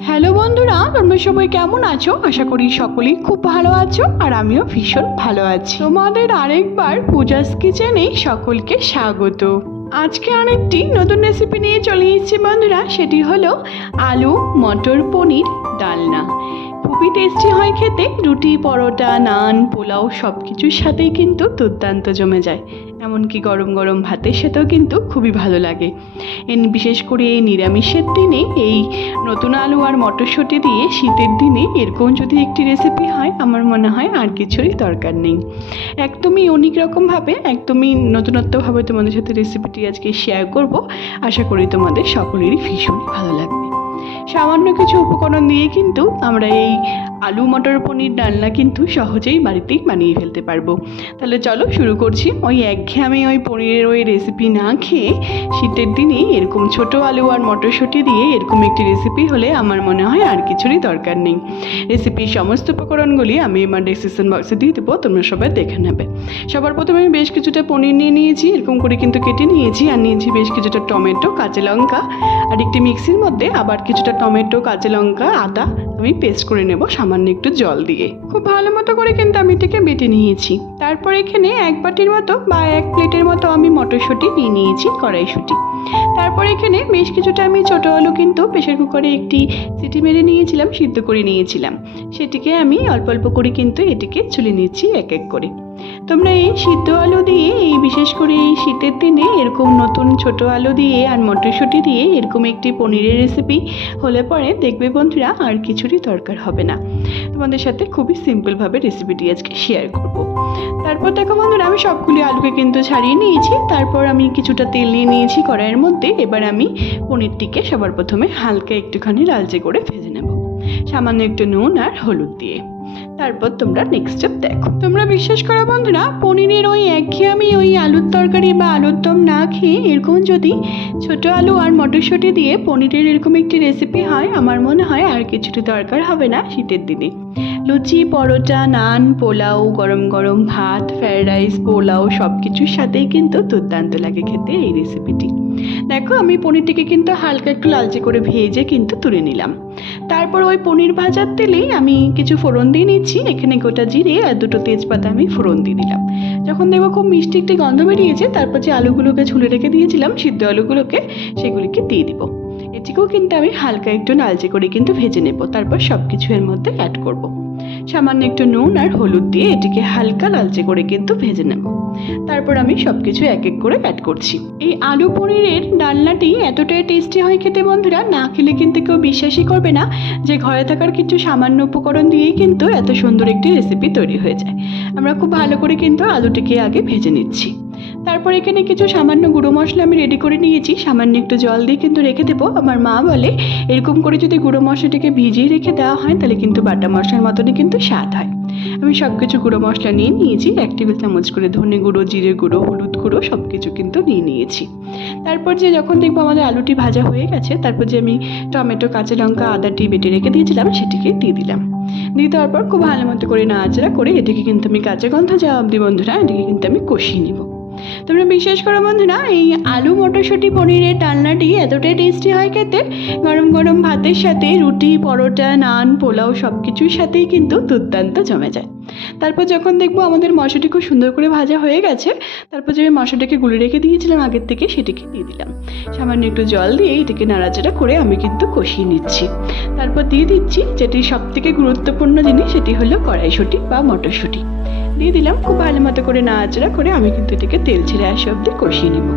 Hello বন্ধুরা, তোমরা সবাই কেমন আছো? আশা করি সকলেই খুব ভালো আছো আর আমিও ভীষণ ভালো আছি। তোমাদের আরেকবার পূজাস কিচেনে সকলকে স্বাগত। আজকে আরেকটি নতুন রেসিপি নিয়ে চলে এসেছি বন্ধুরা, সেটি হলো আলু মটর পনির ডালনা। খুবই টেস্টি হয় খেতে, রুটি পরোটা নান পোলাও সব কিছুর সাথেই কিন্তু দুর্দান্ত জমে যায়, এমনকি গরম গরম ভাতের সাথেও কিন্তু খুবই ভালো লাগে। বিশেষ করে এই নিরামিষের দিনে এই নতুন আলু আর মটরশুঁটি দিয়ে শীতের দিনে এরকম যদি একটি রেসিপি হয়, আমার মনে হয় আর কিছুরই দরকার নেই। একদমই অনেক রকমভাবে, একদমই নতুনত্বভাবে তোমাদের সাথে রেসিপিটি আজকে শেয়ার করব। আশা করি তোমাদের সকলেরই ভীষণই ভালো লাগবে। সামান্য কিছু উপকরণ দিয়ে কিন্তু আমরা এই আলু মটর পনির ডালনা কিন্তু সহজেই বাড়িতেই বানিয়ে ফেলতে পারবো। তাহলে চলো শুরু করছি। ওই একঘেয়েমি ওই পনিরের ওই রেসিপি না খেয়ে শীতের দিনে এরকম ছোট আলু আর মটরশুঁটি দিয়ে এরকম একটি রেসিপি হলে আমার মনে হয় আর কিছুরই দরকার নেই। রেসিপির সমস্ত উপকরণগুলি আমি আমার ডেসক্রিপশন বক্সে দিয়ে দেবো, তোমরা সবাই দেখে নেবে। সবার প্রথমে আমি বেশ কিছুটা পনির নিয়ে নিয়েছি, এরকম করে কিন্তু কেটে নিয়েছি। আর নিয়েছি বেশ কিছুটা টমেটো, কাঁচা লঙ্কা, আর একটি মিক্সির মধ্যে আবার কিছুটা টমেটো, কাঁচা লঙ্কা, আদা আমি পেস্ট করে নেব সামান্য একটু জল দিয়ে। খুব ভালো মতো করে কিন্তু আমি এটাকে বেটে নিয়েছি। তারপর এখানে এক বাটির মতো বা এক প্লেটের মতো আমি মটরশুঁটি নিয়ে নিয়েছি, কড়াইশুঁটি। তারপর এখানে বেশ কিছুটা আমি ছোটো আলু কিন্তু প্রেশার কুকারে একটি সিটি মেরে নিয়েছিলাম, সিদ্ধ করে নিয়েছিলাম। সেটিকে আমি অল্প অল্প করে কিন্তু এটিকে ছুলে নিচ্ছি এক এক করে। তোমরা এই সিদ্ধ আলু দিয়ে, এই বিশেষ করে এই শীতের দিনে এরকম নতুন ছোট আলু দিয়ে আর মটরশুঁটি দিয়ে এরকম একটি পনিরের রেসিপি হলে পরে দেখবে বন্ধুরা আর কিছুরই দরকার হবে না। তোমাদের সাথে খুবই সিম্পলভাবে রেসিপিটি আজকে শেয়ার করব। তারপর দেখো বন্ধুরা, আমি সবগুলি আলুকে কিন্তু ছাড়িয়ে নিয়েছি। তারপর আমি কিছুটা তেল নিয়ে নিয়েছি কড়াইয়ের মধ্যে। এবার আমি পনিরটিকে সবার প্রথমে হালকা একটুখানি লালচে করে ভেজে নেব, সামান্য একটু নুন আর হলুদ দিয়ে। তারপর তোমরা নেক্সট স্টেপ দেখো। তোমরা বিশ্বাস করো বন্ধুরা, পনিরের ওই একঘেয়েমি ওই আলুর তরকারি বা আলুর দম না খেয়ে এরকম যদি ছোট আলু আর মটরশুঁটি দিয়ে পনিরের এরকম একটি রেসিপি হয়, আমার মনে হয় আর কিছুটি দরকার হবে না শীতের দিনে। লুচি পরোটা নান পোলাও, গরম গরম ভাত, ফ্রায়েড রাইস, পোলাও সব কিছুর সাথেই কিন্তু দুর্দান্ত লাগে খেতে এই রেসিপিটি। দেখো আমি পনিরটিকে কিন্তু হালকা একটু লালচে করে ভেজে কিন্তু তুলে নিলাম। তারপর ওই পনির ভাজার তেলেই আমি কিছু ফোড়ন দিয়ে নিচ্ছি। এখানে গোটা জিরে আর দুটো তেজপাতা আমি ফোড়ন দিয়ে দিলাম। যখন দেখবো খুব মিষ্টি একটি গন্ধ বেরিয়েছে, তারপর যে আলুগুলোকে ছুলে রেখে দিয়েছিলাম সিদ্ধ আলুগুলোকে, সেগুলিকে দিয়ে দিব। এটিকেও কিন্তু আমি হালকা একটু লালচে করে কিন্তু ভেজে নেব। তারপর সব কিছু এর মধ্যে অ্যাড করব। সামান্য একটু নুন আর হলুদ দিয়ে এটিকে হালকা লালচে করে কিন্তু ভেজে নেব। তারপর আমি সব কিছু এক এক করে অ্যাড করছি। এই আলু পনিরের ডালনাটি এতটাই টেস্টি হয় খেতে বন্ধুরা, না খেলে কিন্তু কেউ বিশ্বাসই করবে না যে ঘরে থাকার কিছু সামান্য উপকরণ দিয়েই কিন্তু এত সুন্দর একটি রেসিপি তৈরি হয়ে যায়। আমরা খুব ভালো করে কিন্তু আলুটিকে আগে ভেজে নিচ্ছি। তারপর এখানে কিছু সামান্য গুঁড়ো মশলা আমি রেডি করে নিয়েছি, সামান্য একটু জল দিয়ে কিন্তু রেখে দেবো। আমার মা বলে এরকম করে যদি গুঁড়ো মশলাটাকে ভিজিয়ে রেখে দেওয়া হয় তাহলে কিন্তু বাটা মশলার মতনই কিন্তু স্বাদ হয়। আমি সব কিছু গুঁড়ো মশলা নিয়ে নিয়েছি, 1 টেবিল চামচ করে ধনে গুঁড়ো, জিরে গুঁড়ো, হলুদ গুঁড়ো সব কিছু কিন্তু নিয়ে নিয়েছি। তারপর যে যখন দেখবো আমাদের আলুটি ভাজা হয়ে গেছে, তারপর যে আমি টমেটো, কাঁচা লঙ্কা, আদাটি বেটে রেখে দিয়েছিলাম সেটিকে দিয়ে দিলাম। দিয়ে দেওয়ার পর খুব ভালো মতো করে নাড়াচাড়া করে এটিকে কিন্তু আমি কাঁচা গন্ধ যাওয়া অবধি বন্ধুরা এটিকে কিন্তু আমি কষিয়ে নিব। তোমরা বিশ্বাস করো বন্ধুরা, এই আলু মটরশুঁটি পনিরের ডালনাটি এতটাই টেস্টি হয় খেতে, গরম গরম ভাতের সাথে, রুটি পরোটা নান পোলাও সব কিছুর সাথেই কিন্তু দুর্দান্ত জমে যায়। তারপর যখন দেখবো আমাদের মশলাটি খুব সুন্দর করে ভাজা হয়ে গেছে, তারপর যে মশলাটাকে গুলে রেখে দিয়েছিলাম আগের থেকে সেটিকে দিয়ে দিলাম। সামান্য একটু জল দিয়ে এটাকে নাড়াচাড়া করে আমি কিন্তু কষিয়ে নিচ্ছি। তারপর দিয়ে দিচ্ছি যেটি সব থেকে গুরুত্বপূর্ণ জিনিস, সেটি হলো কড়াইশুঁটি বা মটরশুঁটি দিয়ে দিলাম। খুব ভালো মতো করে নাড়াচাড়া করে আমি কিন্তু এটাকে তেল ছেড়ে আসা অবধি কষিয়ে নিব।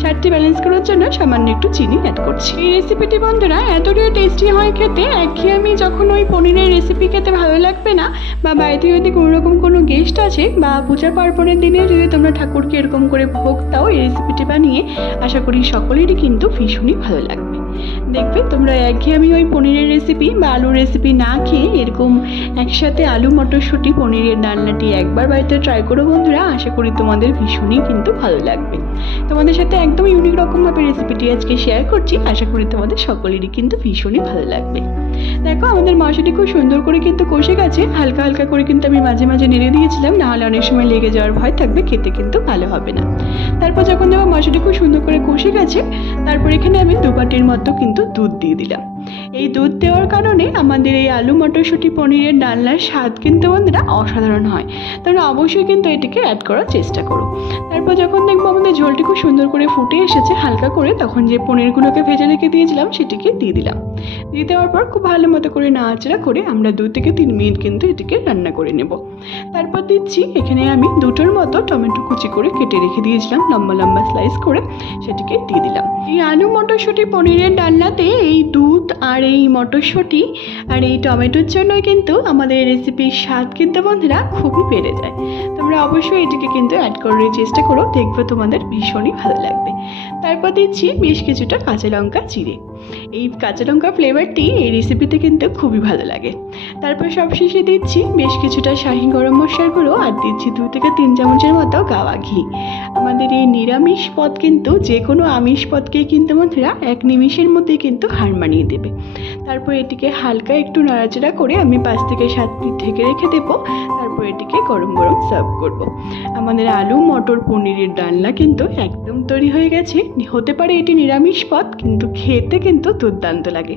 স্বাদটি ব্যালেন্স করার জন্য সামান্য একটু চিনি অ্যাড করছি। এই রেসিপিটি বন্ধুরা এতটাই টেস্টি হয় খেতে, একঘেয়েমি যখন ওই পনিরের রেসিপি খেতে ভালো লাগবে না, বা বাড়িতে যদি কোনো রকম কোনো গেস্ট আছে বা পূজা পার্বণের দিনে যদি তোমরা ঠাকুরকে এরকম করে ভোগ দাও, এই রেসিপিটি বানিয়ে আশা করি সকলেরই কিন্তু ভীষণই ভালো লাগবে। দেখবে তোমরা একঘেয়েমি ওই পনিরের রেসিপি বা আলুর রেসিপি না খেয়ে এরকম একসাথে আলু মটরশুঁটি পনিরের ডালনাটি একবার বাড়িতে ট্রাই করো বন্ধুরা, আশা করি তোমাদের ভীষণই কিন্তু ভালো লাগবে। তোমাদের সাথে একদম ইউনিক রকমভাবে রেসিপিটি আজকে শেয়ার করছি, আশা করি তোমাদের সকলেরই কিন্তু ভীষণই ভালো লাগবে। দেখো আমাদের মশলাটি খুব সুন্দর করে কিন্তু কষে গেছে। হালকা হালকা করে কিন্তু আমি মাঝে মাঝে নেড়ে দিয়েছিলাম, নাহলে অনেক সময় লেগে যাওয়ার ভয় থাকবে, খেতে কিন্তু ভালো হবে না। তারপর যখন দেখো মশলাটি খুব সুন্দর করে কষে গেছে, তারপর এখানে আমি 2 বাটির মতো কিন্তু দুধ দিয়ে দিলাম। এই দুধ দেওয়ার কারণে আমাদের এই আলু মটরশুঁটি পনিরের ডালনার স্বাদ কিন্তু বন্ধুরা অসাধারণ হয়। তোমরা অবশ্যই কিন্তু এটিকে অ্যাড করার চেষ্টা করো। তারপর যখন দেখবো আমাদের ঝোলটি খুব সুন্দর করে ফুটে এসেছে হালকা করে, তখন যে পনিরগুলোকে ভেজে রেখে দিয়েছিলাম সেটিকে দিয়ে দিলাম। দিয়ে দেওয়ার পর খুব ভালো মতো করে নাড়াচাড়া করে আমরা 2 থেকে 3 মিনিট কিন্তু এটিকে রান্না করে নেব। তারপর দিচ্ছি এখানে আমি 2টোর মতো টমেটো কুচি করে কেটে রেখে দিয়েছিলাম লম্বা লম্বা স্লাইস করে, সেটিকে দিয়ে দিলাম। এই আলু মটরশুঁটি পনিরের ডালনাতে এই দুধ আর এই মটরশুঁটি আর এই টমেটোর জন্য কিন্তু আমাদের রেসিপির স্বাদ কিন্তু বন্ধুরা খুবই বেড়ে যায়। তোমরা অবশ্যই এটিকে কিন্তু অ্যাড করার চেষ্টা করো, দেখবে তোমাদের ভীষণই ভালো লাগবে। তারপর দিচ্ছি বেশ কিছুটা কাঁচা লঙ্কা চিড়ে। এই কাঁচা লঙ্কা ফ্লেভারটি এই রেসিপিতে কিন্তু খুবই ভালো লাগে। তারপর সবশেষে দিচ্ছি বেশ কিছুটা শাহি গরম মশলার গুঁড়ো আর দিচ্ছি 2 থেকে 3 চামচের মতো গাওয়া ঘি। আমাদের এই নিরামিষ পদ কিন্তু যে কোনো আমিষ পদকেই কিন্তু বন্ধুরা 1 নিমিষের মধ্যেই কিন্তু হার মানিয়ে দেবে। তারপর এটিকে হালকা একটু নাড়াচাড়া করে আমি 5 থেকে 7 মিনিট ঢেকে রেখে দেবো। তারপর এটিকে গরম গরম সার্ভ করব। আমাদের আলু মটর পনিরের ডালনা কিন্তু একদম তৈরি হয়ে গেছে। হতে পারে এটি নিরামিষ পদ, কিন্তু খেতে কিন্তু দুর্দান্ত লাগে।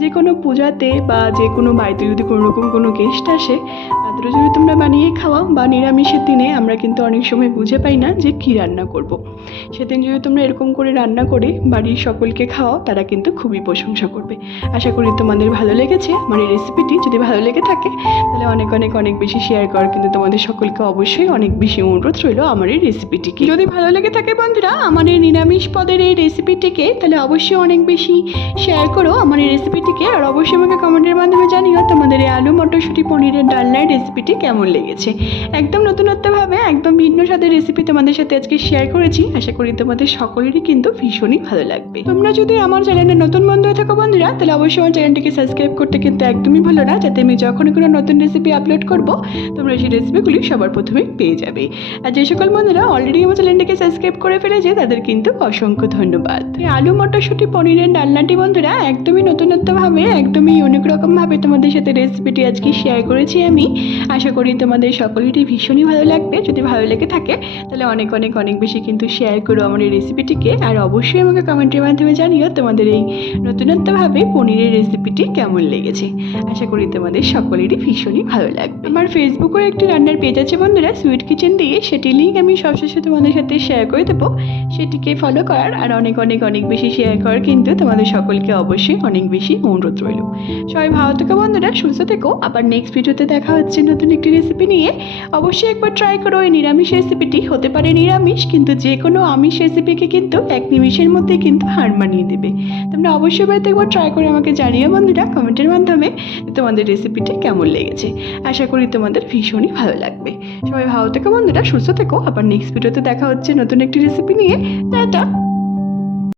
যে কোনো পূজাতে বা যে কোনো বাড়িতে যদি কোনো রকম কোনো গেস্ট আসে, তাদেরও যদি তোমরা বানিয়ে খাওয়াও, বা নিরামিষের দিনে আমরা কিন্তু অনেক সময় বুঝে পাই না যে কী রান্না করব। সেদিন যদি তোমরা এরকম করে রান্না করে বাড়ির সকলকে খাওয়াও, তারা কিন্তু খুবই প্রশংসা করবে। আশা করি তোমাদের ভালো লেগেছে আমার এই রেসিপিটি। যদি ভালো লেগে থাকে তাহলে অনেক অনেক অনেক বেশি শেয়ার করার কিন্তু তোমাদের সকলকে অবশ্যই অনেক বেশি অনুরোধ রইল আমার এই রেসিপিটিকে। যদি ভালো লেগে থাকে বন্ধুরা আমার এই নিরামিষ পদের এই রেসিপিটিকে, তাহলে অবশ্যই অনেক বেশি শেয়ার করো আমার এই রেসিপিটিকে। আর অবশ্যই আমাকে কমেন্টের মাধ্যমে জানিও তোমাদের এই আলু মটরশুঁটি পনিরের ডালনার রেসিপিটি কেমন লেগেছে। একদম নতুনত্বভাবে একদম ভিন্ন স্বাদের রেসিপি তোমাদের সাথে আজকে শেয়ার করেছি। আশা করি তোমাদের সকলেরই কিন্তু ভীষণই ভালো লাগবে। তোমরা যদি আমার চ্যানেলে নতুন বন্ধু হয়ে থাকো বন্ধুরা, তাহলে অবশ্যই আমার চ্যানেলটিকে সাবস্ক্রাইব করতে কিন্তু একদমই ভুলো না, যাতে আমি যখনই কোনো নতুন রেসিপি আপলোড করব তোমরা সেই রেসিপিগুলি সবার প্রথমে পেয়ে যাবে। আর যে সকল বন্ধুরা অলরেডি আমার চ্যানেলটিকে সাবস্ক্রাইব করে ফেলেছে তাদের কিন্তু অসংখ্য ধন্যবাদ। এই আলু মটরশুঁটি পনিরের ডালনাটি বন্ধুরা একদমই নতুনত্বভাবে একদমই অনেক রকমভাবে তোমাদের সাথে রেসিপিটি আজকে শেয়ার করেছি আমি। আশা করি তোমাদের সকলেরই ভীষণই ভালো লাগবে। যদি ভালো লেগে থাকে তাহলে অনেক অনেক অনেক বেশি কিন্তু শেয়ার করো আমার এই রেসিপিটিকে। আর অবশ্যই আমাকে কমেন্টের মাধ্যমে জানিও তোমাদের এই নতুনত্বভাবে পনিরের রেসিপিটি কেমন লেগেছে। আশা করি তোমাদের সকলেরই ভীষণই ভালো লাগবে। আমার ফেসবুকেও একটি রান্নার পেজ আছে বন্ধুরা, সুইট কিচেন দিয়ে, সেটি লিঙ্ক আমি সবশেষে তোমাদের সাথে শেয়ার করে দেবো। সেটিকে ফলো করার আর অনেক অনেক অনেক বেশি শেয়ার করার কিন্তু তোমাদের সকলকে অবশ্যই অনেক বেশি অনুরোধ রইল। সবাই ভালো থেকো বন্ধুরা, সুস্থ থেকো। আবার নেক্সট ভিডিওতে দেখা হচ্ছে নতুন একটি রেসিপি নিয়ে। অবশ্যই একবার ট্রাই করো এই নিরামিষ রেসিপিটি। হতে পারে নিরামিষ, কিন্তু যে কোনো আমিষ রেসিপিকে কিন্তু 1 নিমিষের মধ্যে কিন্তু হার মানিয়ে দেবে। তোমরা অবশ্যই বাড়িতে একবার ট্রাই করে আমাকে জানিও বন্ধুরা কমেন্টের মাধ্যমে তোমাদের রেসিপিটি কেমন লেগেছে। আশা করি তোমাদের ভীষণই ভালো লাগবে। সবাই ভালো থেকো বন্ধুরা, সুস্থ থেকো। আবার নেক্সট ভিডিওতে দেখা হচ্ছে নতুন একটি রেসিপি নিয়ে। টাটা।